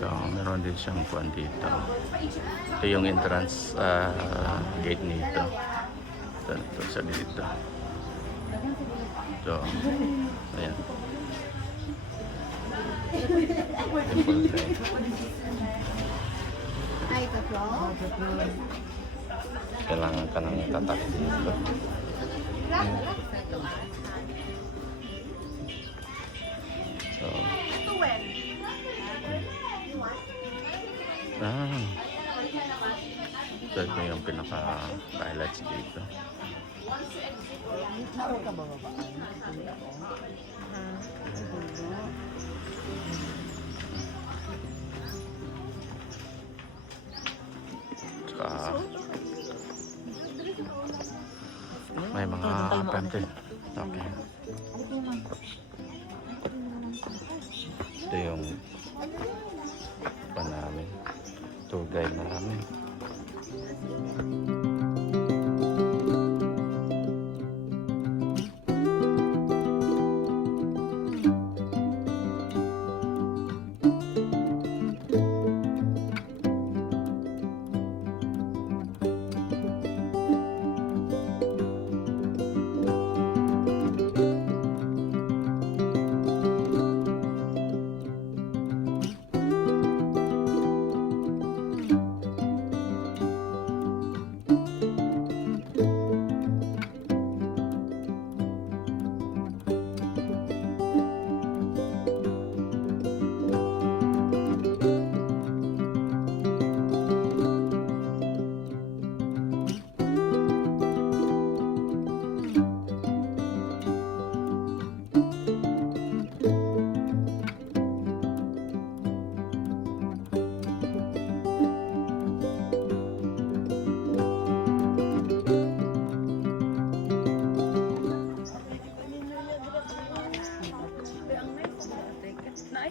So, meron din siyang kuwan dito. Ito yung entrance gate nito. Ito sa dito. So, ayan. Temple Drive. Ay, tatlo? Kailangan ka ng tatak dito. So, so ito yung pinaka-highlights dito. Naro ka ba babaan? Tsaka may mga pante. Okay. Ito yung namin. Tour guide namin.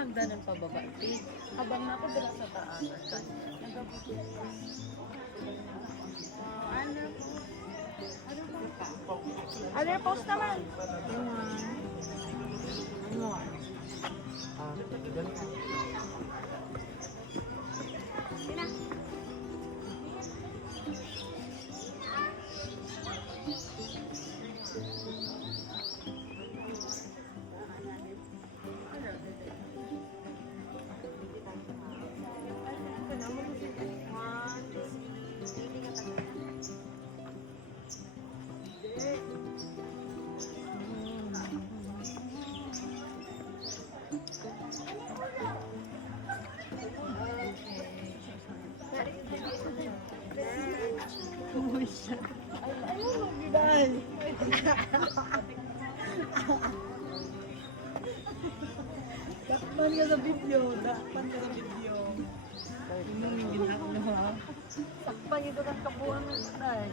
Hagdanan pa baba. Habang na ako dala sa taas. Other post naman. Dakpan ka sa video. Dakpan ka sa video. Sakpan ito ng kabuhan ng tanay.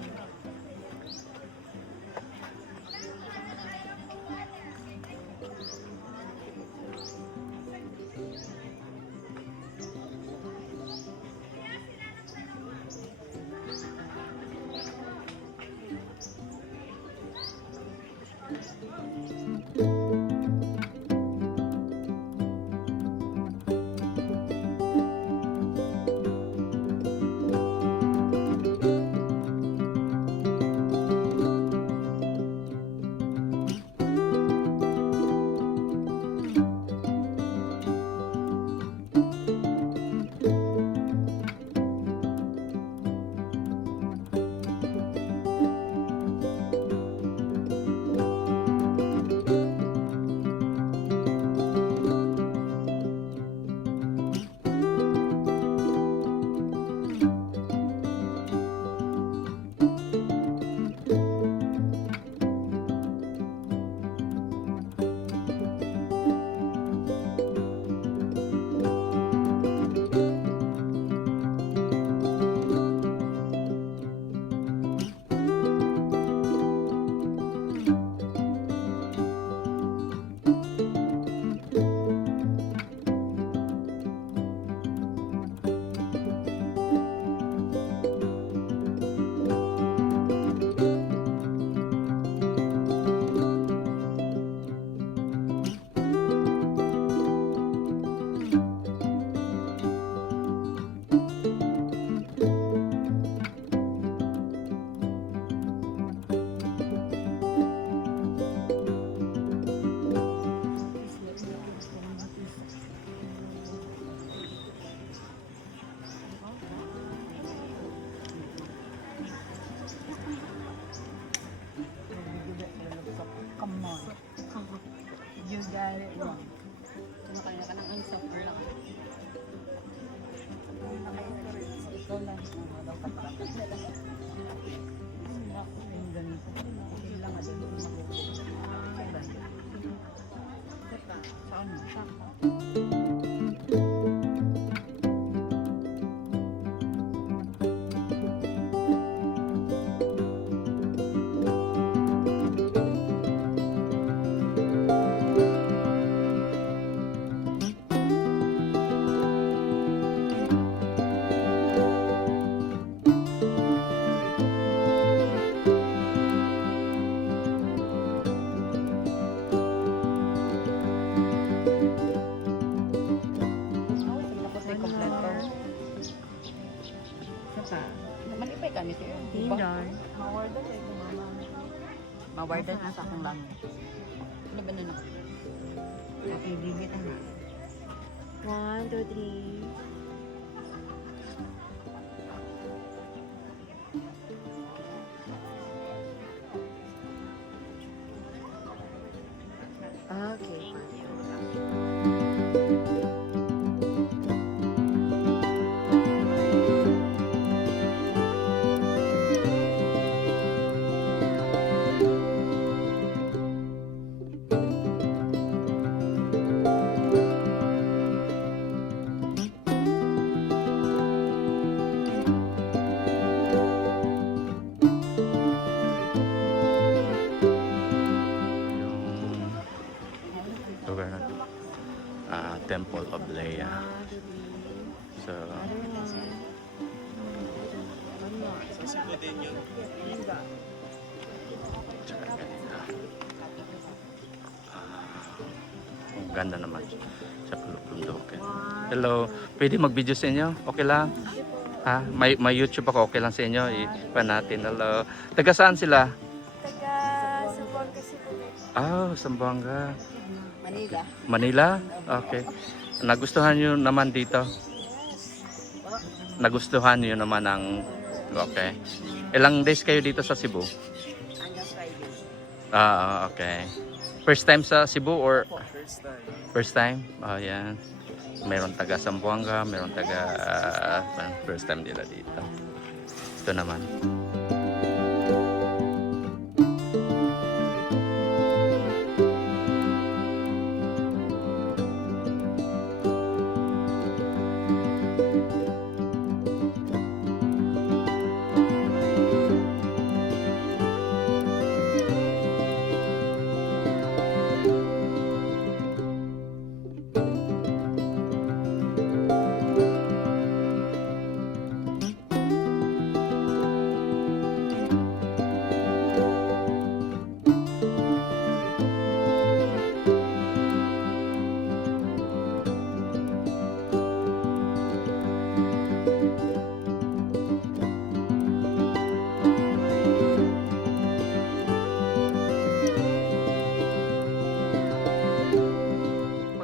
Tapos ay kompleto. Saka, malipay kami siya. Dinar. Mawardan ay kumama. Mawardan na sa akong langit. Ano ba na na? Okay, bibit na. 1, 2, 3. Okay. Yung lugar na to. Temple of Leia. So, tsaka ganito. Ang ganda naman sa Kulundukin. Hello, pwede mag-video sa inyo? Okay lang? Ha? May YouTube ako, okay lang sa inyo? Ipa natin. Hello. Taga saan sila? Taga Subuan kasi po. Zamboanga. Manila. Manila? Okay. Nagustuhan nyo naman dito? Nagustuhan nyo naman ang... Okay. Ilang days kayo dito sa Cebu? Hanggang Friday. Okay. First time sa Cebu or... First time. First time? Oh, yan. Meron taga Zamboanga, meron taga... first time nila dito. Ito naman.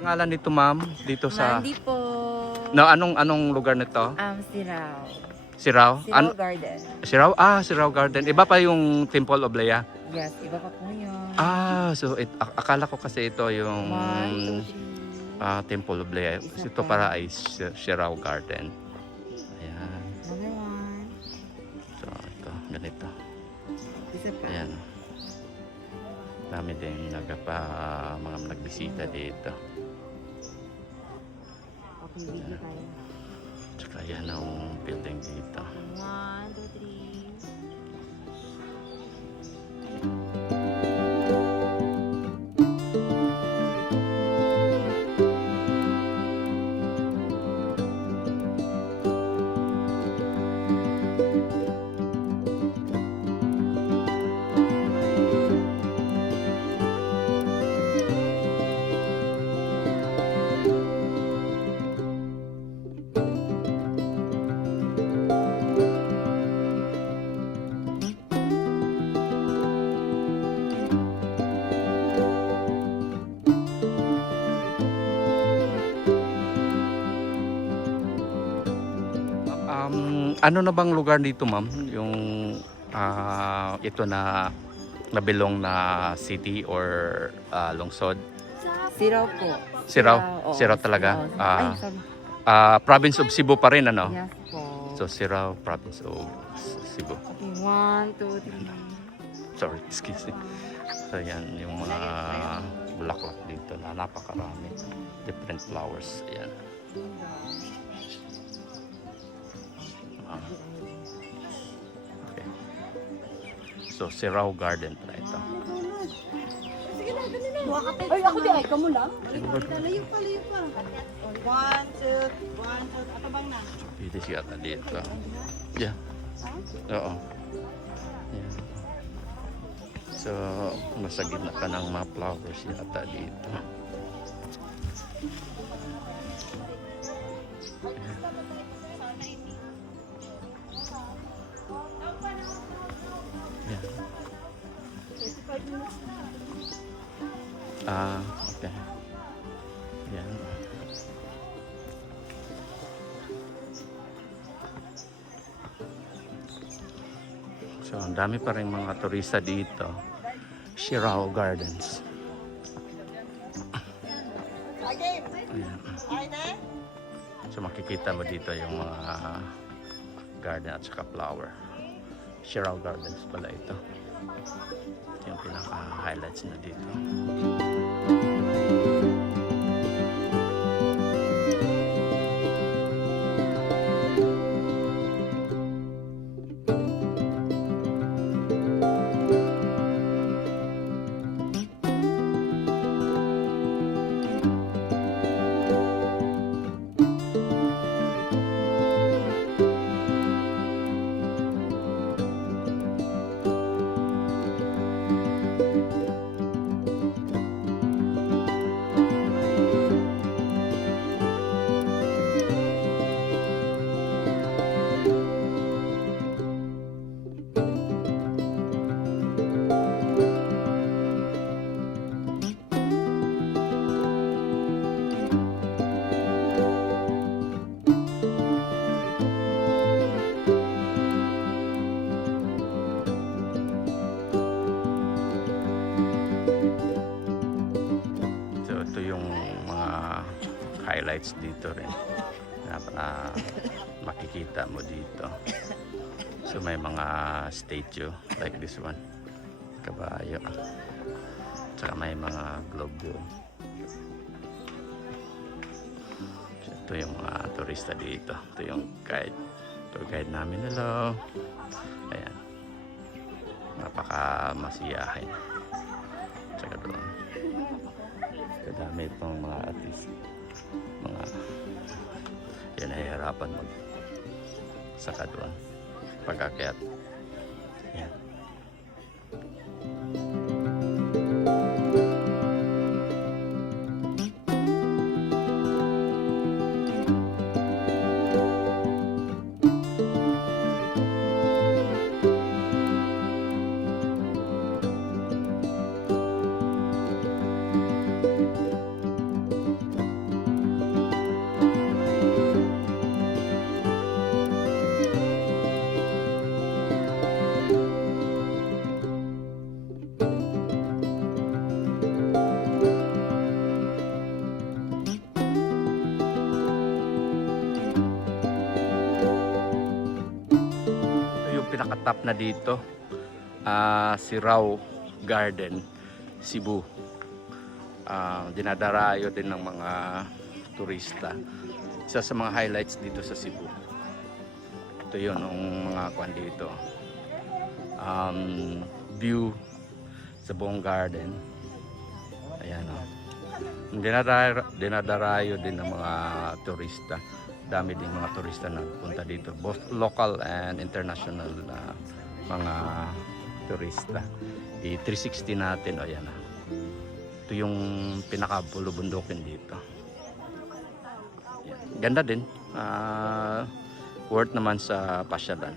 Pangalan nito, ma'am, dito sa... Mandi po. No, anong lugar nito? Sirao. Sirao? Sirao Garden. Sirao? Sirao Garden. Iba pa yung Temple of Leia. Yes, iba pa po yun. So akala ko kasi ito yung 1, 2, 3. Temple of Leia. Ito para ay Sirao Garden. Ayan. Another one. So ito, ganito. Isa pa. Ayan. Dami din mga nagbisita dito. Okay, video tayo. Tsaka yan ang building dito. 1, 2, 3. Ano na bang lugar dito, ma'am? Yung ito na nabilong na city or lungsod? Sirao po. Sirao? Oo, Sirao talaga? Ay, sorry. Province of Cebu pa rin, ano? Yes po. So, Sirao, Province of Cebu. Okay, 1, 2, 3. Sorry, excuse me. So, yan yung mga bulaklak dito na napakarami. Different flowers. Ayan. Ah. Okay. So, Sirao Garden pala ito. Ay, ako di ay, kamo lang. Layo pa, layo pa. 1, 2, 1, 2. Ato bang na? Pwede siya ata dito. Yeah. Oo. Yeah. So, nasa gitna ka ng mga flowers yata dito. Yeah. Ah, okay. Yan. So, ang dami pa rin mga turista dito. Sirao Gardens. Ayan. So, makikita mo dito yung mga garden at saka flower. Sirao Gardens pala ito. Ito yung pinaka-highlights na dito. Ito yung mga highlights dito rin na makikita mo dito. So may mga statue like this one, kabayo, tsaka may mga globe doon. So ito yung mga turista dito. Ito yung tour guide namin. Hello. Ayan, napaka masiyahin. Tsaka doon kadami pang mga artist, mga yan nahihirapan mag saka doon pag-akyat. Yan. Pinaka-top na dito, Sirao Garden, Cebu. Dinadarayo din ng mga turista. Isa sa mga highlights dito sa Cebu. Ito yun, ang mga kwan dito. View sa buong garden. Ayan o. Dinadarayo din ng mga turista. Dami din mga turista na punta dito, both local and international na mga turista. I-360 natin, o yan. Ito yung pinaka-bulubundukin dito. Yan. Ganda din, worth naman sa pasyalan.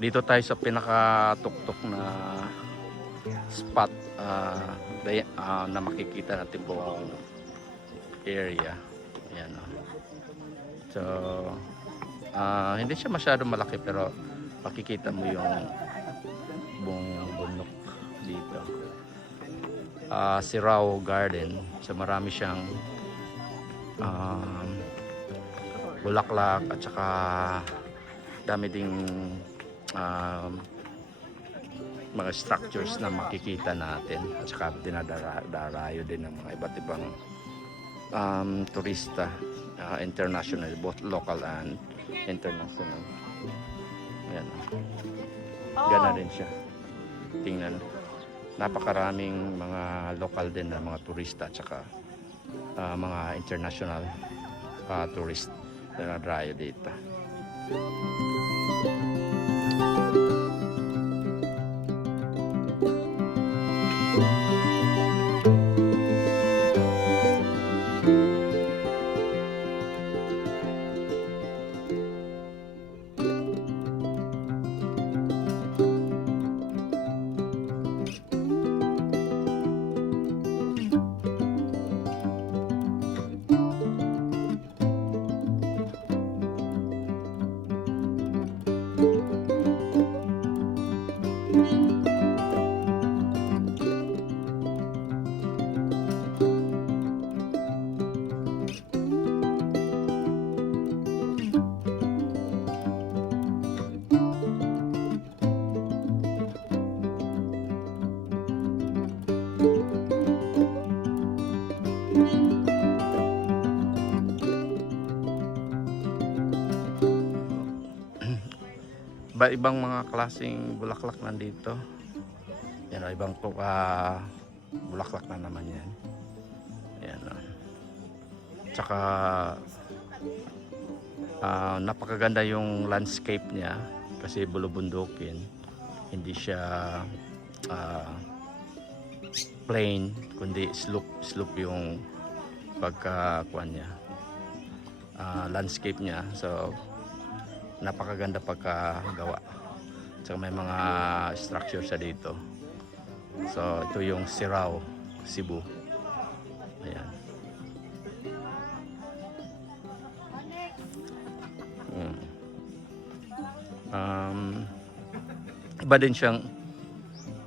Dito tayo sa pinakatuktok na spot na makikita natin buong area. Ayan, oh. So hindi siya masyadong malaki pero makikita mo yung buong bundok dito. Sirao Garden. So marami siyang bulaklak at saka dami ding mga structures na makikita natin at saka dinadarayo din ng mga iba't ibang turista, international, both local and international. Ayan. Gana rin siya. Tingnan, napakaraming mga local din na mga turista at saka mga international tourist na dinadarayo dito. Ibang mga klaseng bulaklak nandito. Yan, ibang bulaklak na naman yan. Yan. Tsaka napakaganda yung landscape niya kasi bulubundukin. Hindi siya plain, kundi slope yung pagkakuan niya. Landscape niya. So napakaganda pagkagawa. Tsaka may mga structure sa dito. So ito yung Sirao, Cebu. Ayan. Iba din siyang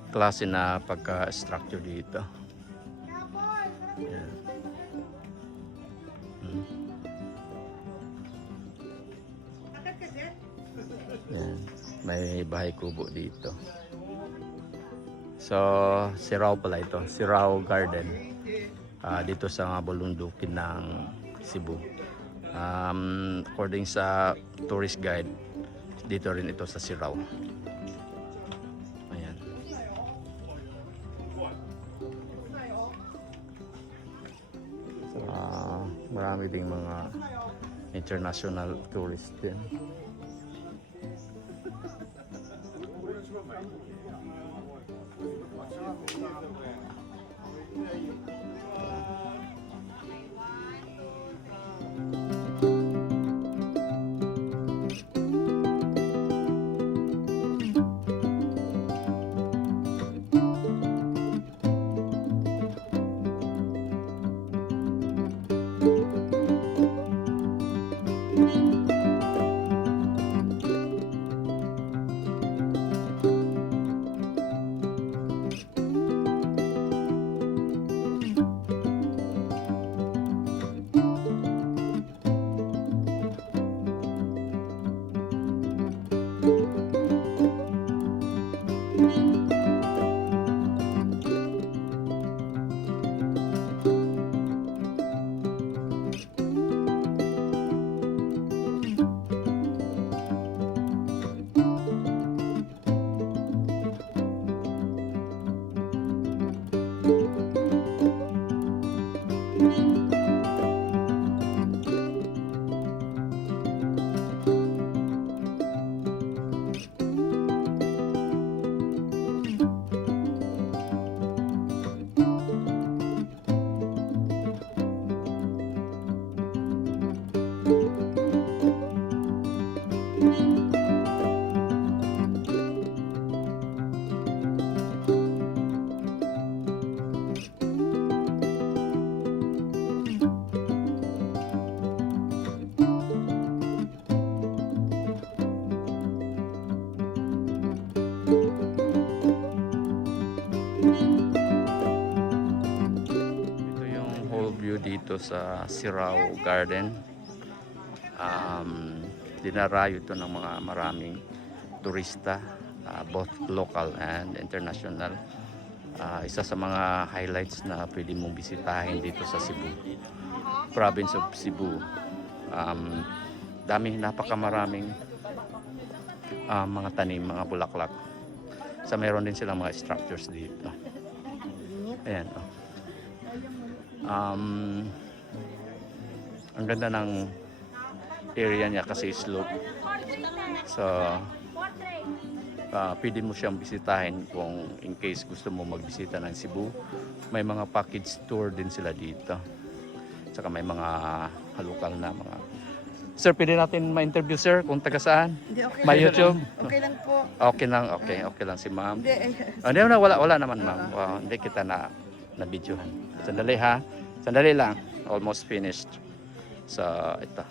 klase na pagka-structure dito. Ayan. Yan. May bahay kubo dito. So, Sirao pala ito. Sirao Garden. Dito sa bulundukin ng Cebu. According sa tourist guide, dito rin ito sa Sirao. Ayan. So, marami ding mga international tourists din. dito sa Sirao Garden. Dinarayo ito ng mga maraming turista, both local and international. Isa sa mga highlights na pwede mong bisitahin dito sa Cebu, province of Cebu. Napakamaraming mga tanim, mga bulaklak. Sa meron din silang mga structures dito. Ayan. Ang ganda ng area niya kasi slope. So, pwede mo siyang bisitahin kung in case gusto mo magbisita ng Cebu. May mga package tour din sila dito. Saka may mga lokal na mga... Sir, pwede natin ma-interview, sir, kung taga saan? Hindi, okay May lang. YouTube? Okay lang po. Okay lang, okay lang si ma'am. Hindi, Hindi na, wala naman, ma'am. Hindi kita na videohan. Sandali ha. Sandali lang. Almost finished. So, ito.